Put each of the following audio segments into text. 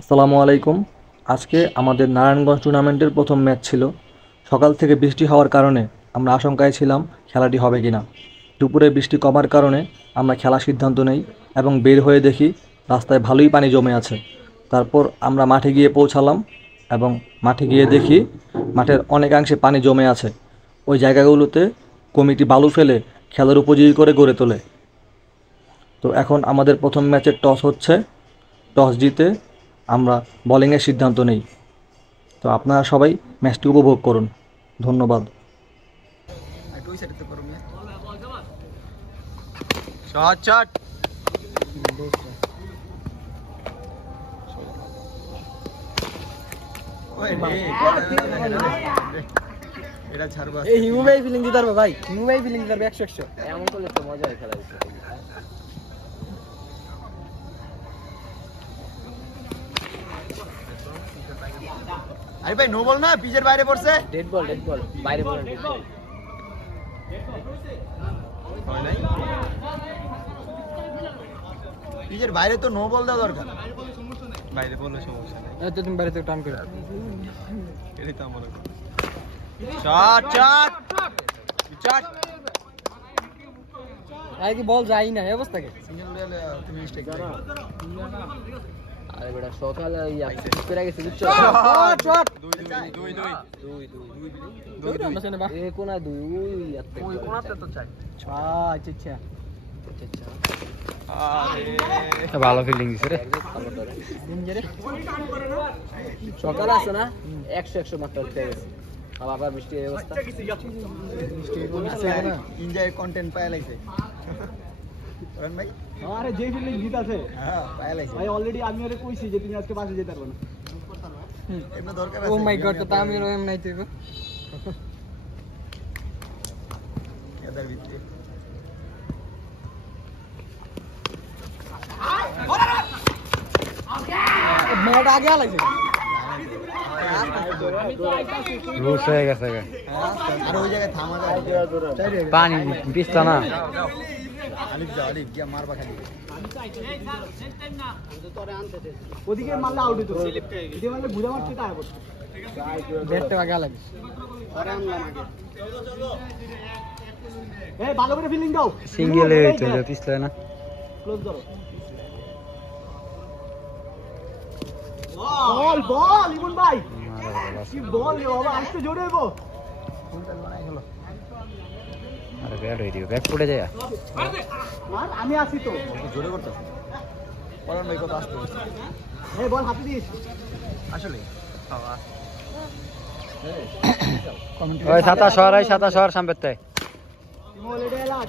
আসসালামু আলাইকুম। আজকে আমাদের নারায়ণগঞ্জ টুর্নামেন্টের প্রথম ম্যাচ ছিল। সকাল থেকে বৃষ্টি হওয়ার কারণে আমরা আশঙ্কায় ছিলাম খেলাটি হবে কিনা। দুপুরে বৃষ্টি কমার কারণে আমরা খেলার সিদ্ধান্ত নেই এবং বের হয়ে দেখি রাস্তায় ভালোই পানি জমে আছে। তারপর আমরা মাঠে গিয়ে পৌঁছালাম এবং মাঠে গিয়ে দেখি মাঠের অনেকাংশে পানি জমে আছে। ওই জায়গাগুলোতে কমিটি বালু ফেলে খেলার উপযোগী করে গড়ে তোলে। তো এখন আমাদের প্রথম ম্যাচের টস হচ্ছে। টস জিতে আমরা বোলিংয়ের সিদ্ধান্ত নেই। তো আপনারা সবাই ম্যাচটি উপভোগ করুন। ধন্যবাদ। হিমু ভাই ফিলিং দিতে পারবে ভাই, হিমু ভাই ফিলিং দিতে পারবে 100-100। এমন করলে তো মজা হয় খেলা। আরে ভাই নো বল না, পিচের বাইরে পড়ছে। ডেড বল বাইরে বল, ডেড বল। হয় নাই, পিচের বাইরে তো নো বল দেওয়া দরকার। বাইরে বললে সমস্যা নাই। এই তো তুমি বাইরে থেকে টান করে এটাই তো আমার শট শট শট। আরে কি বল যাই না এই অবস্থা কে সিঙ্গেল রেলে তুমি মিস্টেক করো। আরে বেটা সকালে ইয়া করে গেছে বুঝছো। শট 2 এ কোনা 2 ওই আত্তে ওই কোনাতে তো চাই। আচ্ছা আরে ভালো ফিলিং দিছে রে। সকালে আছে না 100-100 মাত্র উঠে গেছে। আবার বৃষ্টির অবস্থা, বৃষ্টির এনজয় কন্টেন্ট পায় লাইছে রন ভাই। আরে যে ফিল্ডিং জিত আছে, হ্যাঁ পায় লাইছে ভাই অলরেডি আমি ওরে কইছি যে তুমি আজকে বাসে যেতে পারবে না। এমন দরকার ও আছে। মাই গড, তো আমি রয়েম নাই তুই এদার ভিতরে বলটা আগে আলাইছে। রুশ হয়ে গেছে। আর ওই জায়গায় থামা যায় পানি পিছলা না। আলিফ যাও, আলিফ গিয়া মারবা খালি। ওদিকে মারলে আউট হতো, এদিকে মারলে ঘুরে মারতে টাকা পড়তো। ব্যাটটা আগে আলাইছে। এই ভালো করে ফিল্ডিং দাও। সিঙ্গেল হইতো পিছলা না। ক্লোজ করো। বল বল ইমন ভাই, কি বল রে বাবা, আজকে জোরে হইবো। আরে ব্যাট হই দিও, ব্যাট পড়ে যায়। মার আমি আছি তো। জোরে করতেছে পরান ভাই, কত আসতে এই বল হাতে দিস। আসলে ওই 27 শহর সামবেতে ইমন এডে লাট।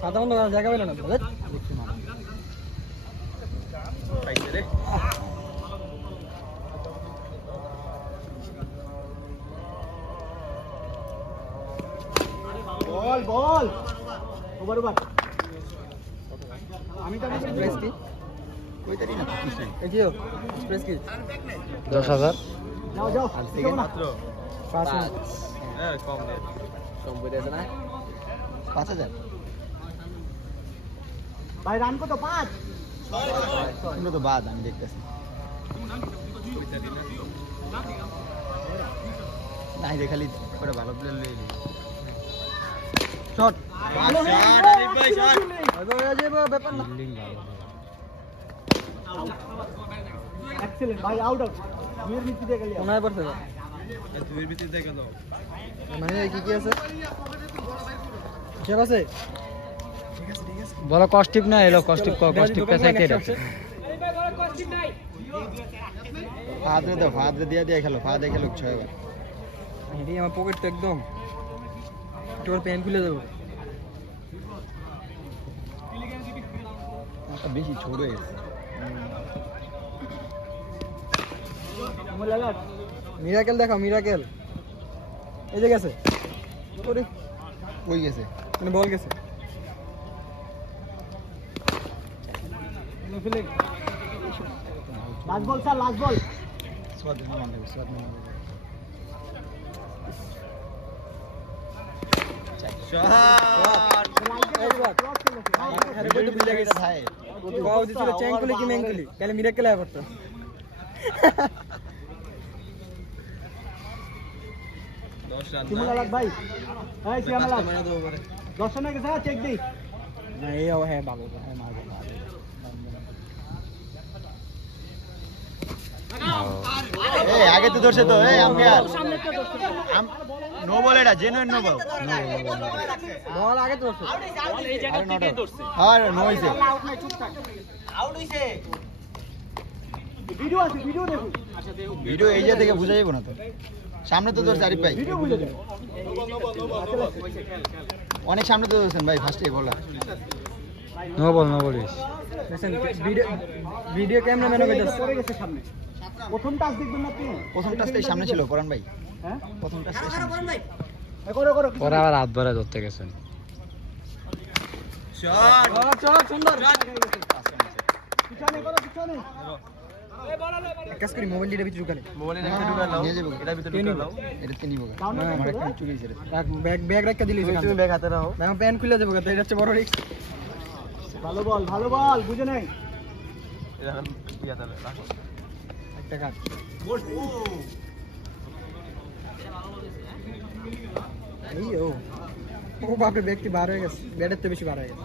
সাদা বন্ধ জায়গা পেল না বলে পাইছে রে। বল বল ওভার ওভার। আমি তো প্রেস কি কইতারি না কিছু নাই। এই যে প্রেস কি 10,000। যাও যাও আর সেকেন্ড মাত্র 5 মিনিট হ্যাঁ কম রে। কম করে আছে না 5000 ভাই রান কত 5? আমরা তো বাদ আমি দেখতেছি নাই রে, খালি করে ভালো প্লেয়ার লই নি। শট ভালো শট আলিফ ভাই শট। হয়ে যাবে ব্যাপার না। এক্সেলেন্ট ভাই, আউট আউট। দুইয়ের ভিত্তিতে গেলি। কোনায় পড়ছে তুই ভিতরে গেল মানে কি আছে ঠিক আছে। বলো কস্টিপ না এলো, কস্টিপ কস্টিপ পেছে কে রে। ফাদরে দাও, ফাদরে দিয়া দিয়া খেলো, ফাদরে খেলো 6 বার। এডি আমার পকেট তো একদম তোর পেন খুলে দেব। একটা বেশি ছোট হয়ে গেছে। ইমন লাট। মিরাকেল দেখাও, মিরাকেল এই যে গেছে। ওরে কই গেছে? মানে বল গেছে। Imon fielding. Last ball sir, last ball. स्वाद में मान स्वाद में শট আরে বই তো ভুলে গেছে ভাই বাউ দিছিল চেঙ্কুলি কি মেঙ্কুলি কালে মিরাকেল আয় করতে শিমুল আলাদ ভাই এই শিমুল আলাদ দর্শন হয়ে গেছে চেক দেই না এই ও হ্যাঁ ভালো হ্যাঁ মারবে এই আগে তো ধরছে তো এই আম্পায়ার নো বল এটা জেনুইন নো বল বল আগে তো এই জায়গা থেকে ধরছে আর নো হইছে আউট নাই চুপ থাক আউট হইছে ভিডিও আছে ভিডিও দেখো আচ্ছা দেখো ভিডিও এই জায়গা থেকে বোঝা যাবে না তো সামনে তো ধরছে আরিফ ভাই ভিডিও বুঝে যাও অনেক সামনে তো ধরছেন ভাই ফার্স্টে বলা নো বলিস ভিডিও ক্যামেরাম্যান কইতাছে পড়ে গেছে সামনে প্রথম টাচ দেখবেন না আপনি প্রথম টাচটাই সামনে ছিল পরান ভাই হ্যাঁ প্রথম টাচটাই সামনে করো করো ওরা আবার হাত ভরে ধরতে গেছেন শট চল সুন্দর পিছনে করো পিছনে কাজ করি মোবাইল দিটা ভিতরে ঢুকালে নিয়ে যাবো এটা ভিতরে ঢুকে দাও এটা তিন নিবো আমার একটা চুরি হইছে রে ব্যাগ রাখা দিলি তুমি ব্যাগ হাতে রাখো ব্যাগ প্যান খুলে দেবো এটা হচ্ছে বড় রিস্ক ভালো বল বুঝে নাই এটা ইয়াতে রাখো একটা কাট এই ও বাপরে ব্যক্তি বার হয়ে গেছে ব্যাটের তো বেশি বার হয়ে গেছে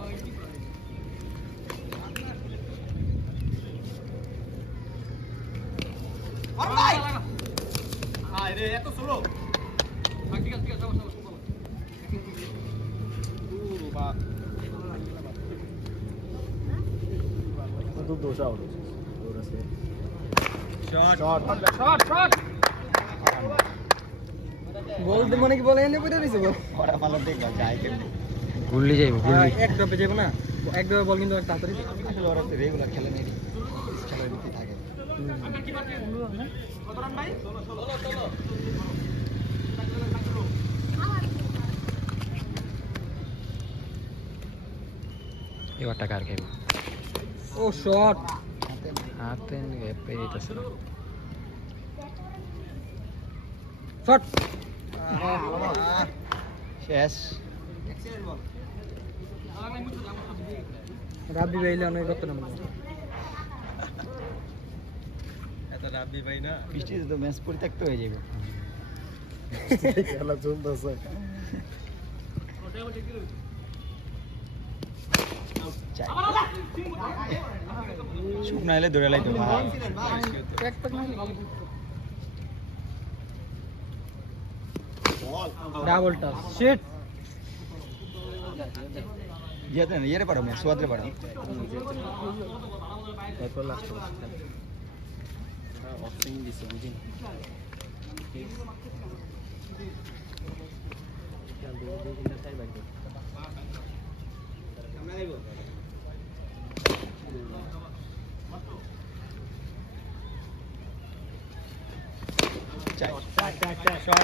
গোল দে মানে কি বলে এনে পড়ে দিছে গোল ওরা ভালো দেখো যায় কেমনে গুল্লি যাইব এক ড্রপে যাবে না এক ড্রপে বল কিন্তু তাড়াতাড়ি আসলে ওরা তো রেগুলার খেলে নেই খেলার ভিতরে থাকে এবার টাকা আর খাইব ও শট হাতে পেয়ে দিতেছে শট শেষ রাব্বি ভাইলে অনেক করতে না এত রাব্বি ভাই না বৃষ্টিতে তো ম্যাচ পরিত্যক্ত হয়ে যাবে খেলা চলতেছে শুকনা এলে দৌড়ে লাইতো ভাই ডাবল টাচ শিট ইয়াতে না ইয়েরে পারো ম্যাচ সোয়াদরে পারো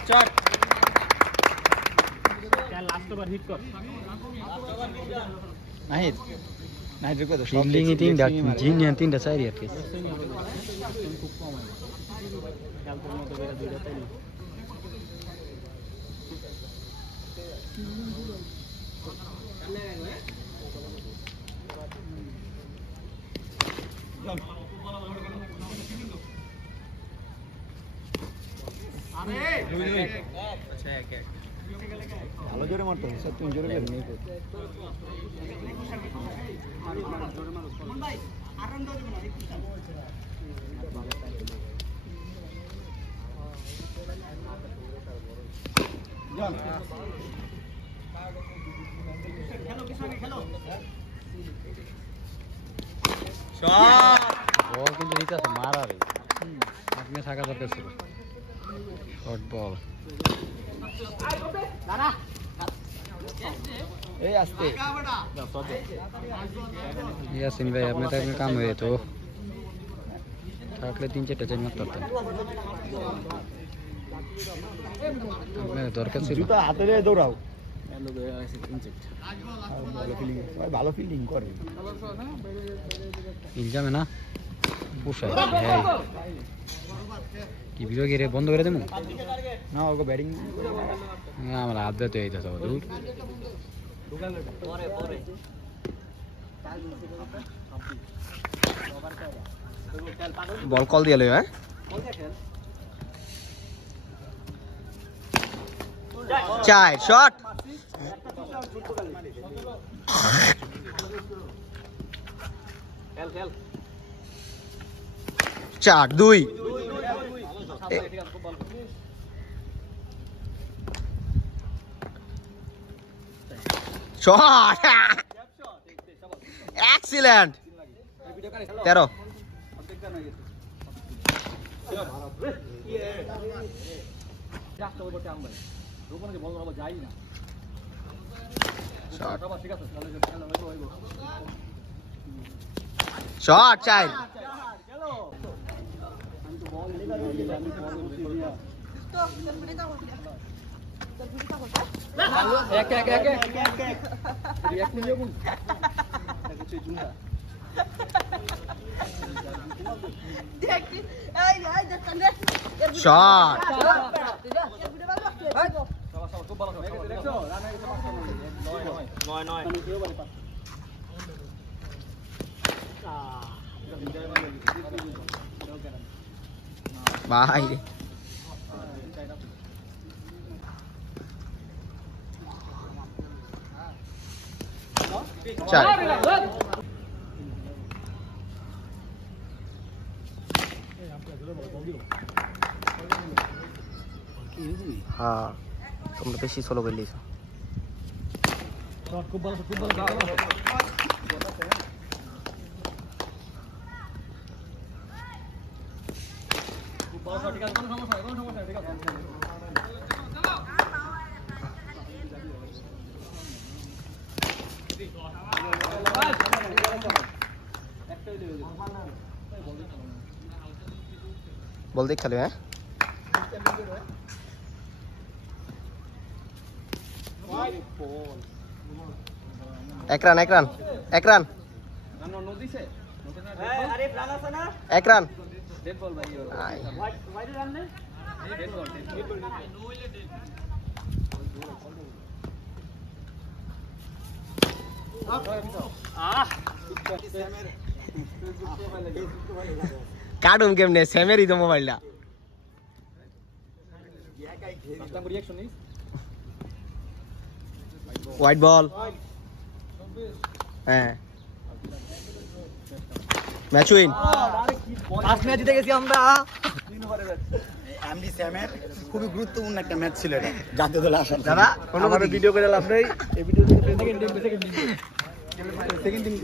শট লাস্ট ওভার হিট কর নাহিদ নাহিদ রেকো তো ফিল্ডিং এ তিনটা জিনিয়ান তিনটা চাই আর কি খুব কম হয় খেলতে মতো করে দুইটা তাই ভালো জোরে মারতো স্যার তুমি জোরে করে নেই বল কিন্তু দিতেছে মারার আপনি থাকা দরকার ছিল শর্ট বল এই আস্তে ইয়াসিন ভাই আপনার টাইমে কাম হয়ে যেত থাকলে 3-4টা চাই মারতে পারতেন আপনার দরকার ছিল জুতা হাতে দিয়ে দৌড়াও ভালো ফিল্ডিং করে ইলজামে না পোষায় কি বিভাগে রে বন্ধ করে দেবো না ওকে ব্যাটিং আমার হাত ব্যথা হয়ে যাচ্ছে দূর বল কল দিয়ে লই হ্যাঁ চার শট চার দুই শট এক্সিলেন্ট 13 শট চাই শট বাইরে চার হ্যাঁ তোমরা বেশি সোলো করলিস বল দেখ খেলে হ্যাঁ এক রান এক রান এক রান এক রান কাটুম কেমনে স্যামেরই তো মোবাইলটা হোয়াইট বল হ্যাঁ ম্যাচ উইন ফার্স্ট ম্যাচ জিতে গেছি আমরা এমডি স্যামের খুবই গুরুত্বপূর্ণ একটা ম্যাচ ছিল এটা জাতীয় দলে আসার দাদা ভিডিও করে লাভ নেই এই ভিডিও থেকে সেকেন্ড টিম সেকেন্ড টিম